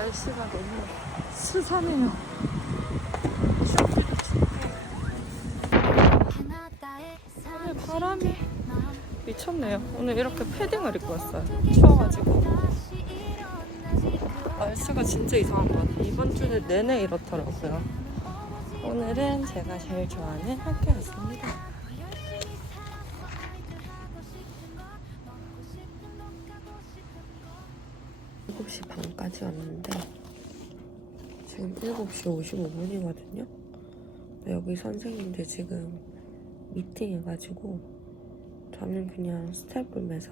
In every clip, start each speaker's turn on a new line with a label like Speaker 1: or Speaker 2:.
Speaker 1: 날씨가 너무 춥고. 오늘 바람이 미쳤네요. 오늘 이렇게 패딩을 입고 왔어요. 추워가지고. 날씨가 진짜 이상한 것 같아요. 이번 주는 내내 이렇더라고요. 오늘은 제가 제일 좋아하는 학교 였습니다. 9시 55분이거든요. 뭐 여기 선생님들 지금 미팅 해가지고 저는 그냥 스텝룸에서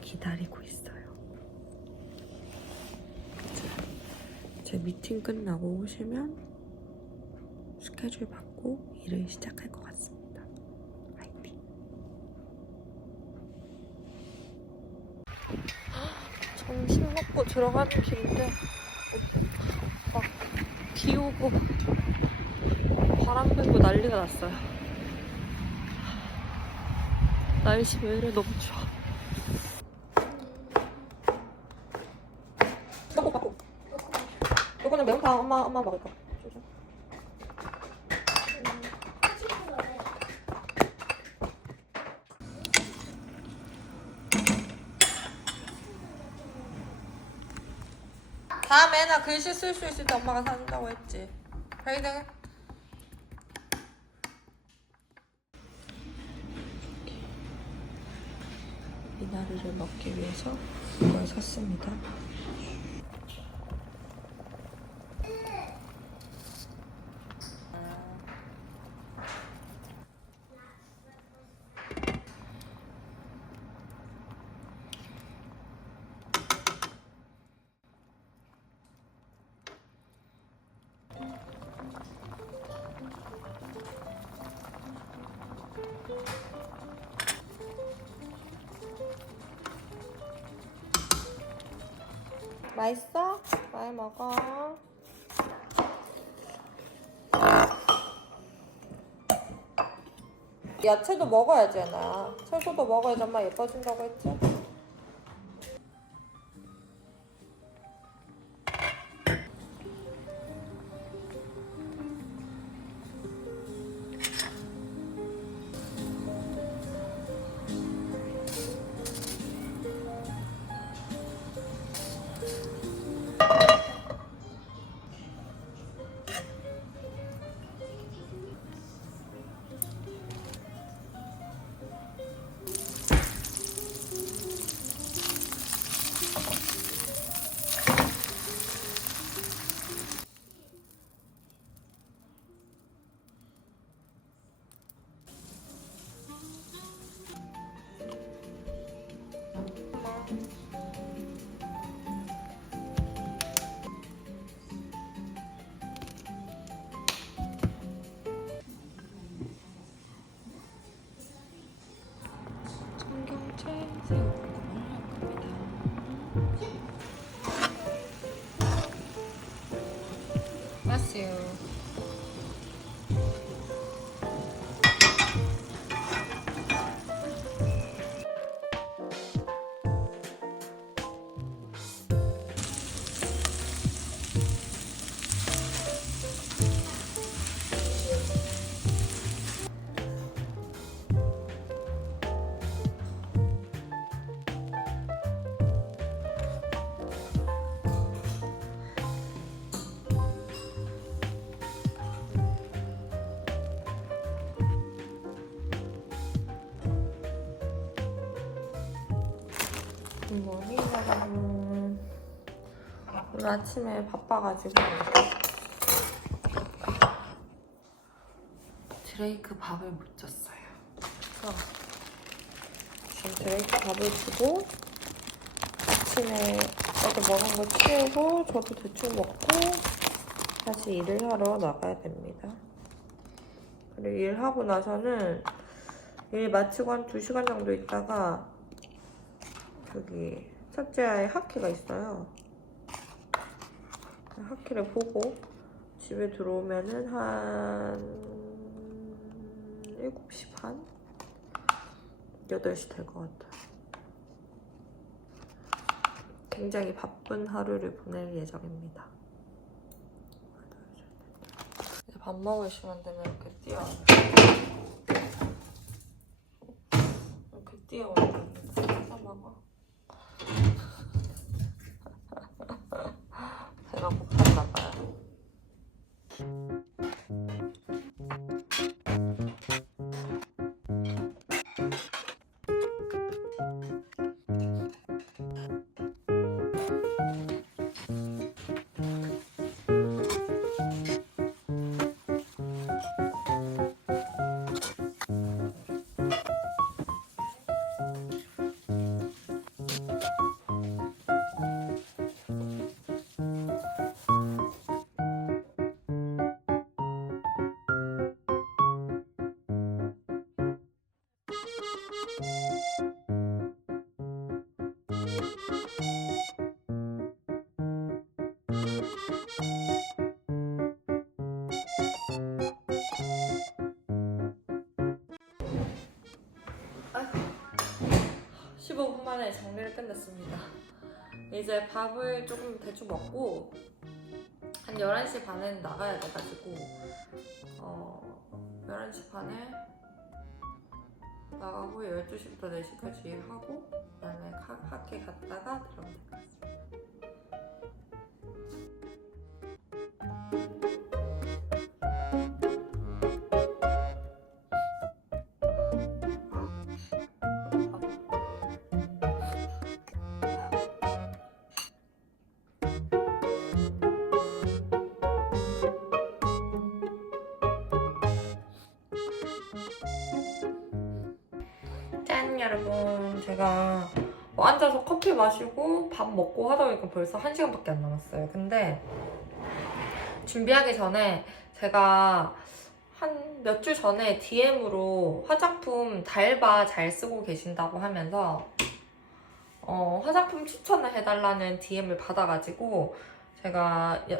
Speaker 1: 기다리고 있어요. 제 미팅 끝나고 오시면 스케줄 받고 일을 시작할 것 같습니다. 점심 먹고 들어가는 길인데 어때? 비 오고 바람 불고 난리가 났어요. 날씨 왜 이래 너무 갖고. 이거는 매운탕 엄마 엄마 먹을 거. 조심. 나 글씨 쓸 수 있을 때 엄마가 사준다고 했지. 회의등. 미나리를 먹기 위해서 이걸 샀습니다. 맛있어? 많이 먹어. 야채도 먹어야지, 나. 채소도 먹어야지 엄마 예뻐진다고 했지? 아침에 바빠가지고. 드레이크 밥을 못 줬어요. 그래서 지금 드레이크 밥을 주고 아침에 어제 먹은 거 치우고 저도 대충 먹고 다시 일을 하러 나가야 됩니다. 그리고 일하고 나서는 일 마치고 한 2시간 정도 있다가 저기 첫째 아이 학회가 있어요. 학회를 보고 집에 들어오면은 한 7시 반? 8시 될 것 같아요. 굉장히 바쁜 하루를 보낼 예정입니다. 밥 먹을 시간 되면 이렇게 뛰어. 이렇게 뛰어오면 됩니다. 먹어. 15분 만에 정리를 끝냈습니다. 이제 밥을 조금 대충 먹고 한 11시 반에 나가야 돼가지고 어 11시 반에 나가고 12시부터 4시까지 하고 그다음에 카- 학회 갔다가 될것 여러분 제가 뭐 앉아서 커피 마시고 밥 먹고 하다 보니까 벌써 1시간밖에 안 남았어요. 근데 준비하기 전에 제가 한 몇 주 전에 DM으로 화장품 달바 잘 쓰고 계신다고 하면서 어, 화장품 추천을 해달라는 DM을 받아가지고 제가 여-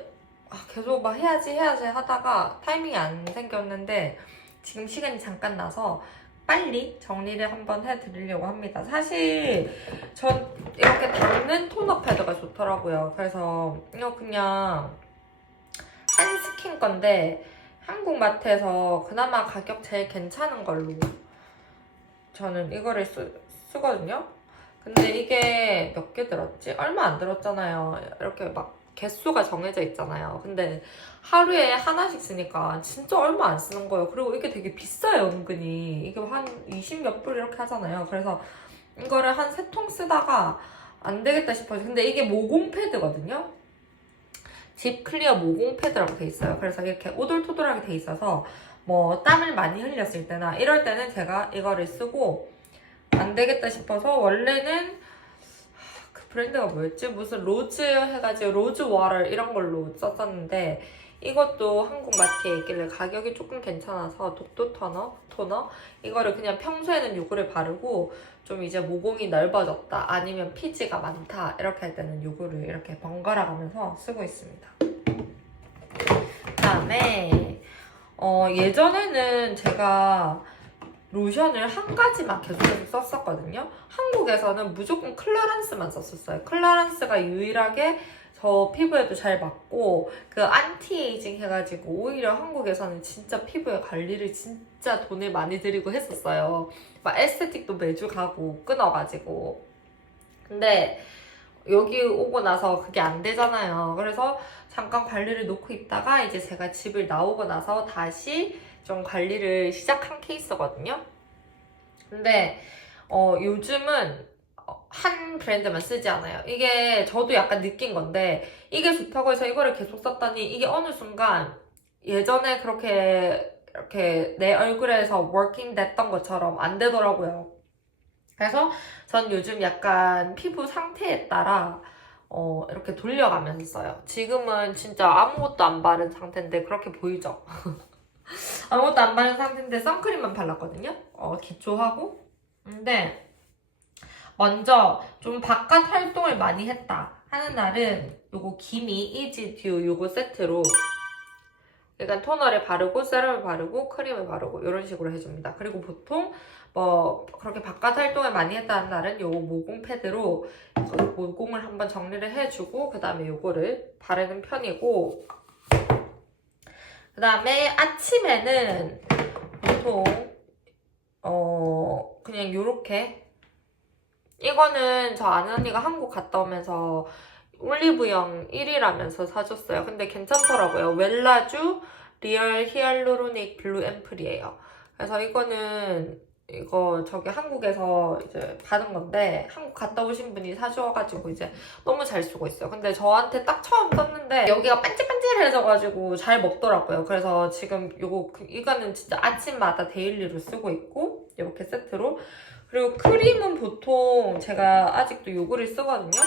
Speaker 1: 아, 계속 막 해야지 해야지 하다가 타이밍이 안 생겼는데 지금 시간이 잠깐 나서 빨리 정리를 한번 해드리려고 합니다. 사실 전 이렇게 닦는 토너 패드가 좋더라고요. 그래서 이거 그냥 한 스킨 건데 한국 마트에서 그나마 가격 제일 괜찮은 걸로 저는 이거를 쓰, 쓰거든요. 근데 이게 몇 개 들었지? 얼마 안 들었잖아요. 이렇게 막 개수가 정해져 있잖아요. 근데 하루에 하나씩 쓰니까 진짜 얼마 안 쓰는 거예요. 그리고 이게 되게 비싸요, 은근히. 이게 한 20 몇 불 이렇게 하잖아요. 그래서 이거를 한 세 통 쓰다가 안 되겠다 싶어서. 근데 이게 모공 패드거든요? 집 클리어 모공 패드라고 돼 있어요. 그래서 이렇게 오돌토돌하게 돼 있어서 뭐 땀을 많이 흘렸을 때나 이럴 때는 제가 이거를 쓰고 안 되겠다 싶어서 원래는 그 브랜드가 뭐였지? 무슨 로즈 해가지고 로즈 워터 이런 걸로 썼었는데 이것도 한국 마트에 있길래 가격이 조금 괜찮아서 독도 토너, 토너 이거를 그냥 평소에는 요거를 바르고 좀 이제 모공이 넓어졌다 아니면 피지가 많다 이렇게 할 때는 요거를 이렇게 번갈아 가면서 쓰고 있습니다. 그다음에 어, 예전에는 제가 로션을 한 가지만 계속해서 썼었거든요. 한국에서는 무조건 클라란스만 썼었어요. 클라란스가 유일하게 저 피부에도 잘 맞고 그 안티에이징 해가지고 오히려 한국에서는 진짜 피부에 관리를 진짜 돈을 많이 들이고 했었어요. 막 에스테틱도 매주 가고 끊어가지고 근데 여기 오고 나서 그게 안 되잖아요. 그래서 잠깐 관리를 놓고 있다가 이제 제가 집을 나오고 나서 다시 좀 관리를 시작한 케이스거든요. 근데 어, 요즘은 어, 한 브랜드만 쓰지 않아요. 이게 저도 약간 느낀 건데 이게 좋다고 해서 이거를 계속 썼더니 이게 어느 순간 예전에 그렇게 이렇게 내 얼굴에서 워킹 됐던 것처럼 안 되더라고요. 그래서 전 요즘 약간 피부 상태에 따라 어, 이렇게 돌려가면서 써요. 지금은 진짜 아무것도 안 바른 상태인데 그렇게 보이죠? 아무것도 안 바른 상태인데 선크림만 발랐거든요. 어, 기초하고. 근데 먼저 좀 바깥 활동을 많이 했다 하는 날은 요거 기미 이지 듀 요거 세트로 그러니까 토너를 바르고 세럼을 바르고 크림을 바르고 이런 식으로 해줍니다. 그리고 보통 뭐 그렇게 바깥 활동을 많이 했다는 날은 요 모공 패드로 그 모공을 한번 정리를 해주고 그 다음에 요거를 바르는 편이고 그 다음에 아침에는 보통 어 그냥 요렇게 이거는 저 아는 언니가 한국 갔다 오면서 올리브영 1위라면서 사줬어요. 근데 괜찮더라고요. 웰라주 리얼 히알루로닉 블루 앰플이에요. 그래서 이거는 이거 저기 한국에서 이제 받은 건데 한국 갔다 오신 분이 사주어가지고 이제 너무 잘 쓰고 있어요. 근데 저한테 딱 처음 썼는데 여기가 반질반질해져가지고 잘 먹더라고요. 그래서 지금 요거 그- 이거는 진짜 아침마다 데일리로 쓰고 있고 이렇게 세트로 그리고 크림은 보통 제가 아직도 요거를 쓰거든요.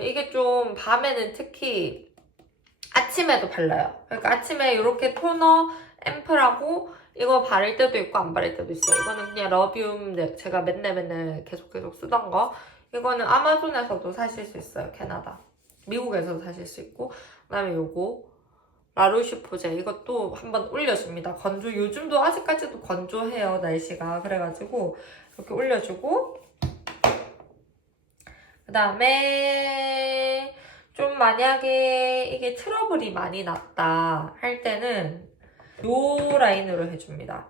Speaker 1: 이게 좀 밤에는 특히 아침에도 발라요. 그러니까 아침에 이렇게 토너, 앰플하고 이거 바를 때도 있고 안 바를 때도 있어요. 이거는 그냥 러비움 네, 제가 맨날 맨날 계속 계속 쓰던 거. 이거는 아마존에서도 사실 수 있어요. 캐나다. 미국에서도 사실 수 있고. 그다음에 요거 라루슈포제 이것도 한번 올려줍니다. 건조 요즘도 아직까지도 건조해요 날씨가 그래가지고 이렇게 올려주고 그 다음에 좀 만약에 이게 트러블이 많이 났다 할 때는 요 라인으로 해줍니다.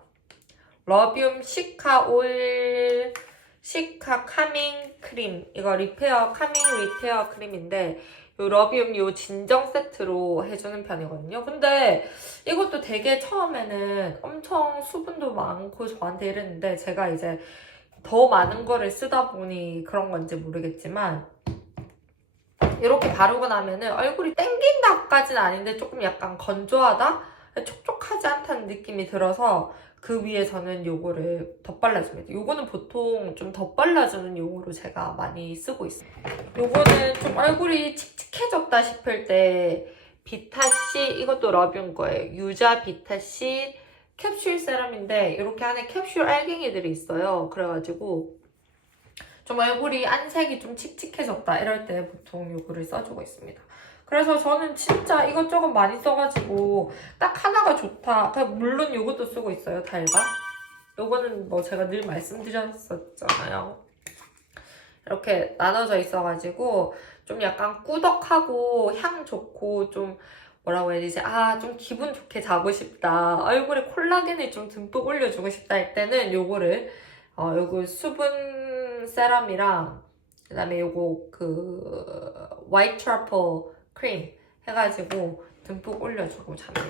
Speaker 1: 러비움 시카 오일 시카 카밍 크림 이거 리페어 카밍 리페어 크림인데 요 러비움 요 진정 세트로 해주는 편이거든요. 근데 이것도 되게 처음에는 엄청 수분도 많고 저한테 이랬는데 제가 이제 더 많은 거를 쓰다 보니 그런 건지 모르겠지만 이렇게 바르고 나면은 얼굴이 땡긴다까지는 아닌데 조금 약간 건조하다? 촉촉하지 않다는 느낌이 들어서 그 위에 저는 요거를 덧발라줍니다. 요거는 보통 좀 덧발라주는 용으로 제가 많이 쓰고 있어요. 요거는 좀 얼굴이 칙칙해졌다 싶을 때 비타C 이것도 러뷰인 거예요. 유자 비타C 캡슐 세럼인데 이렇게 안에 캡슐 알갱이들이 있어요. 그래가지고 좀 얼굴이 안색이 좀 칙칙해졌다 이럴 때 보통 요거를 써주고 있습니다. 그래서 저는 진짜 이것저것 많이 써가지고 딱 하나가 좋다. 물론 요것도 쓰고 있어요. 달바. 요거는 뭐 제가 늘 말씀드렸었잖아요. 이렇게 나눠져 있어가지고 좀 약간 꾸덕하고 향 좋고 좀 뭐라고 해야 되지? 아, 좀 기분 좋게 자고 싶다. 얼굴에 콜라겐을 좀 듬뿍 올려주고 싶다 할 때는 요거를, 어, 요거 수분 세럼이랑, 그 다음에 요거 그, 화이트 트러플 크림 해가지고 듬뿍 올려주고 잡니다.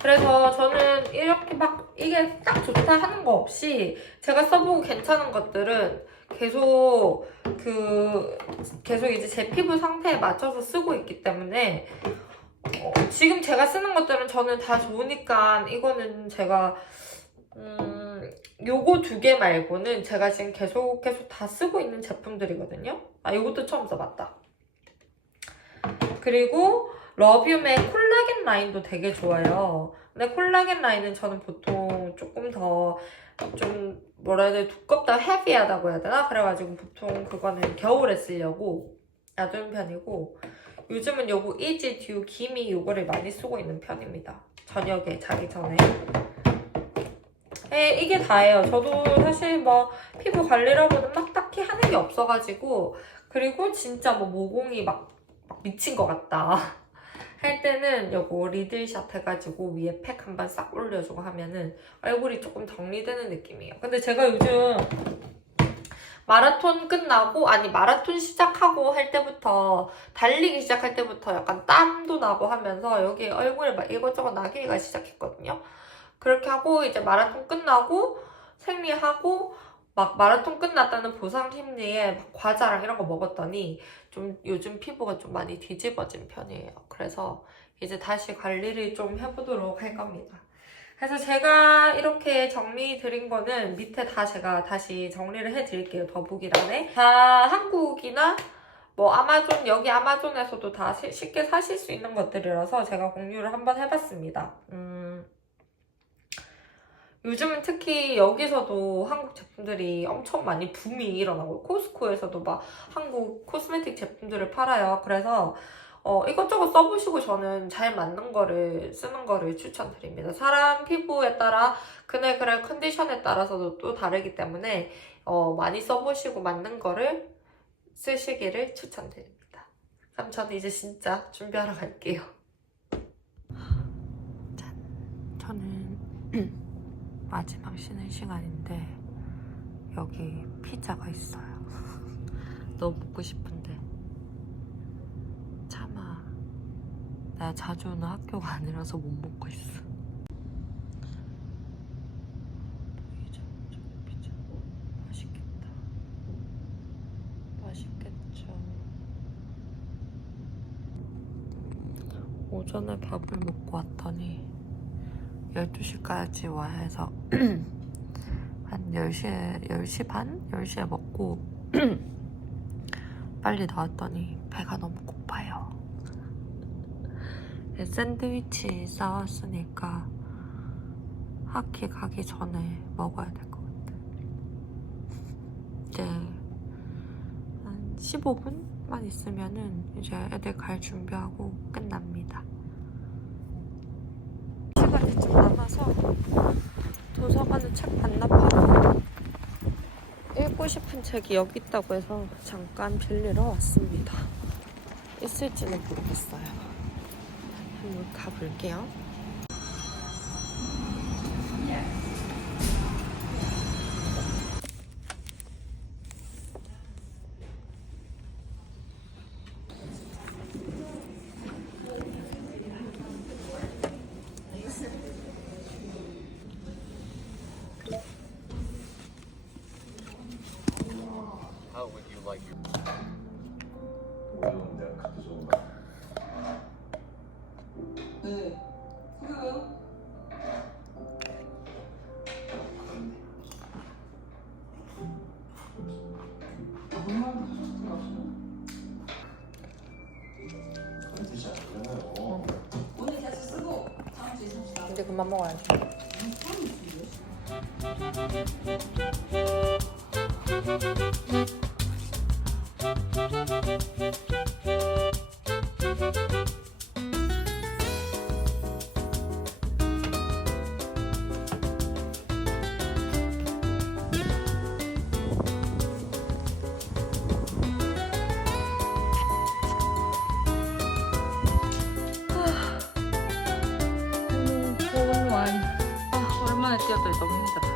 Speaker 1: 그래서 저는 이렇게 막 이게 딱 좋다 하는 거 없이 제가 써보고 괜찮은 것들은 계속 그 계속 이제 제 피부 상태에 맞춰서 쓰고 있기 때문에 어, 지금 제가 쓰는 것들은 저는 다 좋으니까 이거는 제가 음 요거 두 개 말고는 제가 지금 계속 계속 다 쓰고 있는 제품들이거든요. 아 요것도 처음 써봤다. 그리고 러비움의 콜라겐 라인도 되게 좋아요. 근데 콜라겐 라인은 저는 보통 조금 더 좀 뭐라 해야 돼 두껍다 헤비하다고 해야 되나? 그래가지고 보통 그거는 겨울에 쓰려고 놔두는 편이고 요즘은 요거 이지 듀 기미 요거를 많이 쓰고 있는 편입니다. 저녁에 자기 전에. 에, 이게 다예요. 저도 사실 뭐 피부 관리라고는 막 딱히 하는 게 없어가지고 그리고 진짜 뭐 모공이 막, 막 미친 것 같다. 할 때는 요거 리들샷 해가지고 위에 팩 한번 싹 올려주고 하면은 얼굴이 조금 정리되는 느낌이에요. 근데 제가 요즘 마라톤 끝나고 아니 마라톤 시작하고 할 때부터 달리기 시작할 때부터 약간 땀도 나고 하면서 여기 얼굴에 막 이것저것 나기가 시작했거든요. 그렇게 하고 이제 마라톤 끝나고 생리하고 막 마라톤 끝났다는 보상 심리에 막 과자랑 이런 거 먹었더니 좀 요즘 피부가 좀 많이 뒤집어진 편이에요. 그래서 이제 다시 관리를 좀 해보도록 할 겁니다. 그래서 제가 이렇게 정리 드린 거는 밑에 다 제가 다시 정리를 해드릴게요. 더보기란에. 다 한국이나 뭐 아마존, 여기 아마존에서도 다 시- 쉽게 사실 수 있는 것들이라서 제가 공유를 한번 해봤습니다. 음, 요즘은 특히 여기서도 한국 제품들이 엄청 많이 붐이 일어나고 코스코에서도 막 한국 코스메틱 제품들을 팔아요. 그래서 어, 이것저것 써보시고 저는 잘 맞는 거를 쓰는 거를 추천드립니다. 사람 피부에 따라 그날 그날 컨디션에 따라서도 또 다르기 때문에 어, 많이 써보시고 맞는 거를 쓰시기를 추천드립니다. 그럼 저는 이제 진짜 준비하러 갈게요. 짠. 저는 마지막 쉬는 시간인데 여기 피자가 있어요. 너무 먹고 싶은데 참아. 내가 자주 오는 학교가 아니라서 못 먹고 있어. 피자, 저기 피자. 맛있겠다. 맛있겠죠. 오전에 밥을 먹고 왔더니 12시까지 와야 해서 한 10시에 10시 반? 10시에 먹고 빨리 나왔더니 배가 너무 고파요. 샌드위치 싸왔으니까 학기 가기 전에 먹어야 될 것 같아. 이제 한 15분만 있으면은 이제 애들 갈 준비하고 끝납니다. 시간이 좀 남아서 도서관에 책 반납하고 읽고 싶은 책이 여기 있다고 해서 잠깐 빌리러 왔습니다. 있을지는 모르겠어요. 한번 가볼게요.
Speaker 2: 내가 카드 좋은 거.
Speaker 3: 네. 그래요?
Speaker 2: 되지 않아요.
Speaker 3: 오늘 다시 쓰고 다음 주에 삽시다.
Speaker 1: 이제 그만 먹어야지. 뛰었더니 너무 힘들어요.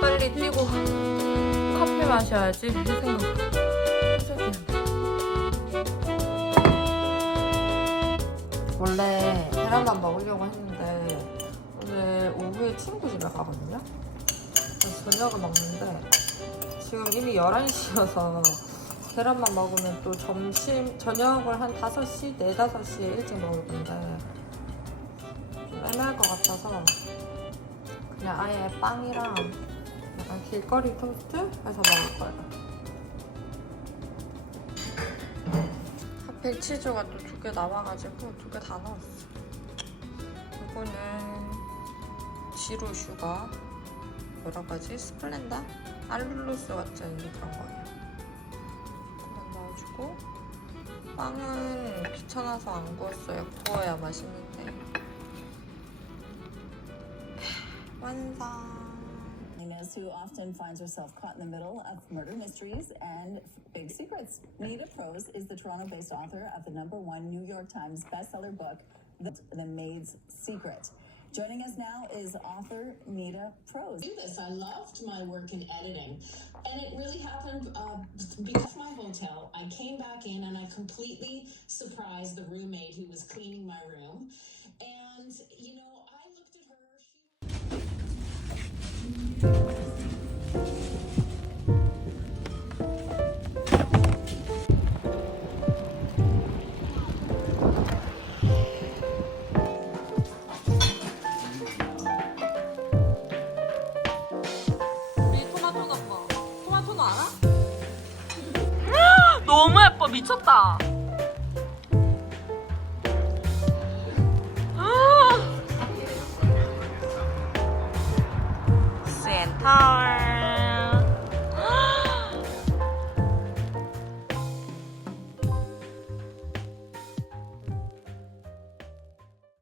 Speaker 1: 빨리 뛰고 커피 마셔야지. 이 생각. 원래 계란밥 먹으려고 했는데 오늘 오후에 친구 집에 가거든요. 그래서 저녁을 먹는데 지금 이미 11시여서 계란만 먹으면 또 점심, 저녁을 한 5시, 4, 5시에 일찍 먹을 건데 좀 애매할 것 같아서 그냥 아예 빵이랑 약간 길거리 토스트 해서 먹을 거예요. 하필 치즈가 또 두개 나와가지고 두 개 다 넣었어. 이거는 지루 슈가 여러 가지 스플렌더 알룰로스 같은 그런 거예요. 그만 넣어주고 빵은 귀찮아서 안 구웠어요. 구워야 맛있는 데. 완성.
Speaker 4: Inez, who often finds herself caught in the middle of murder mysteries and big secrets. Nita Prose is the Toronto based author of the number one New York Times bestseller book, The, the Maid's Secret. Joining us now is author Nita Prose.
Speaker 5: do this. I loved my work in editing. And it really happened uh, because of my hotel. I came back in and I completely surprised the roommate who was cleaning my room. And, you know,
Speaker 1: 우